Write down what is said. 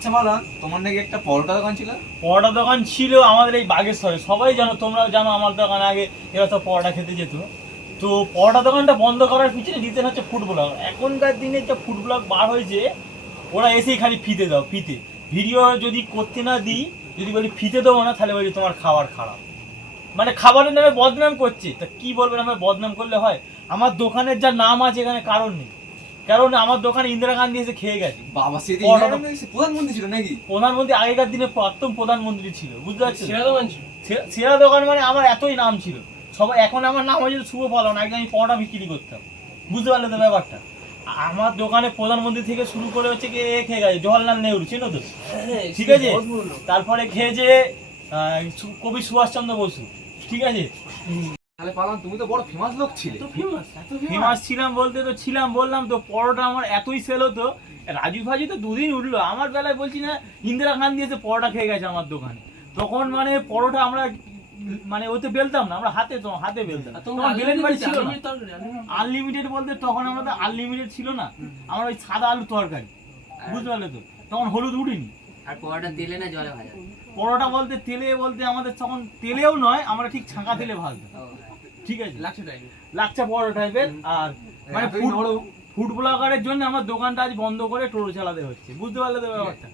আচ্ছা বলো, তোমার নাকি একটা পরোটা দোকান ছিল? পরোটা দোকান ছিল আমাদের এই বাগেশ্বরে, সবাই জানো, তোমরাও জানো আমার দোকানে আগে এরা তো পরোটা খেতে যেত। তো পরোটা দোকানটা বন্ধ করার পিছনে রিজন হচ্ছে ফুড ব্লগ। এখনকার দিনে যে ফুড ব্লগ বার হয়েছে, ওরা এসেই খালি ফিতে দাও, ফিতে ভিডিও যদি করতে না দিই, যদি বলি ফিতে দেবো না, তাহলে বলি তোমার খাবার খারাপ। মানে খাবারের নামে বদনাম করছে। তা কি বলবেন, আমি বদনাম করলে হয়? আমার দোকানের যা নাম আছে এখানে কারণ নেই, কারণ আমার দোকানে ইন্দিরা গান্ধী এসে খেয়ে গেছে। বাবা, সে তো পরোটা- প্রধানমন্ত্রী ছিল নাকি? প্রধানমন্ত্রী আগেকার দিনে প্রথম প্রধানমন্ত্রী ছিল, বুঝতে পারছেন? সেরা দোকান ছিল। সেরা দোকান মানে আমার এতই নাম ছিল। সবাই এখন আমার নাম হয়েছে শুভ পালন, আগে আমি পরোটা বিক্রি করতাম, বুঝতে পারলে তো ব্যাপারটা। আমার দোকানে প্রধানমন্ত্রী থেকে শুরু করে হচ্ছে কি এ খেয়ে গেছে, জওয়াহরলাল নেহরু, চেনো তো? ঠিক আছে, তারপরে খেয়েছে কবি সুভাষচন্দ্র বসু, ঠিক আছে। তাহলে পালন, তুমি তো বড় ফেমাস লোক ছিলে। ফেমাস ছিলাম বলতে তো ছিলাম, বললাম তো, পরোটা আমার এতই সেল হতো। রাজু ভাজি তো দুদিন উঠলো আমার বেলায়, বলছি না, ইন্দিরা গান্ধী এসে পরোটা খেয়ে গেছে আমার দোকানে। তখন মানে পরোটা আমরা মানে ওতে বেলতাম না, আমরা হাতে বেলতাম। তখন বেলেন বাড়ি ছিল না, আনলিমিটেড বলতে তখন আমরা তো আনলিমিটেড ছিল না, আমরা ওই সাদা আলু তরকারি, বুঝতে পারলে তো, তখন হলুদ উঠিনি। আর পরোটা তেলে না জলে ভাজা? পরোটা বলতে তেলে বলতে আমাদের তখন তেলেও নয়, আমরা ঠিক ছাঁকা তেলে ভাজতাম, ঠিক আছে, লাচ্ছা পরোটা টাইপের। আর মানে ফুড ব্লগারের জন্য আমার দোকানটা আজ বন্ধ করে টোটো চালাতে হচ্ছে, বুঝতে পারলে তো ব্যাপারটা।